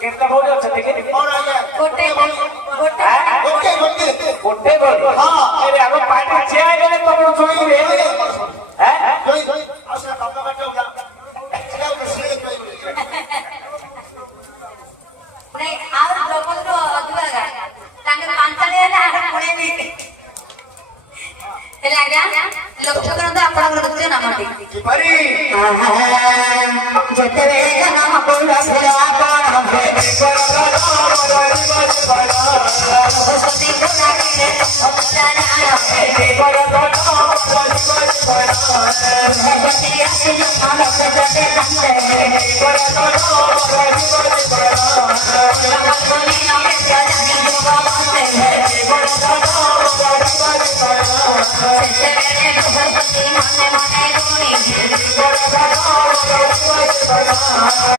कितना हो गया अच्छा ठीक है गोटे गोटे बोल हां अरे आगो पार्टी छे आए गले तो बड़ छोई रे हैं जोई आशा बाबा बैठो जा चलो तो सीधे कोई नहीं और लोगों तो अधूरा गा तांगे पांचले ना पुणे नहीं ହେଲା ଆଜ୍ଞା ଲକ୍ଷ୍ୟ କରନ୍ତୁ ଆପଣଙ୍କର କୃତ୍ୟ ନାମଟି କିପରି ଯେତେବେଳେ ନାମ ବୋଲ ସେଟା ଆପଣ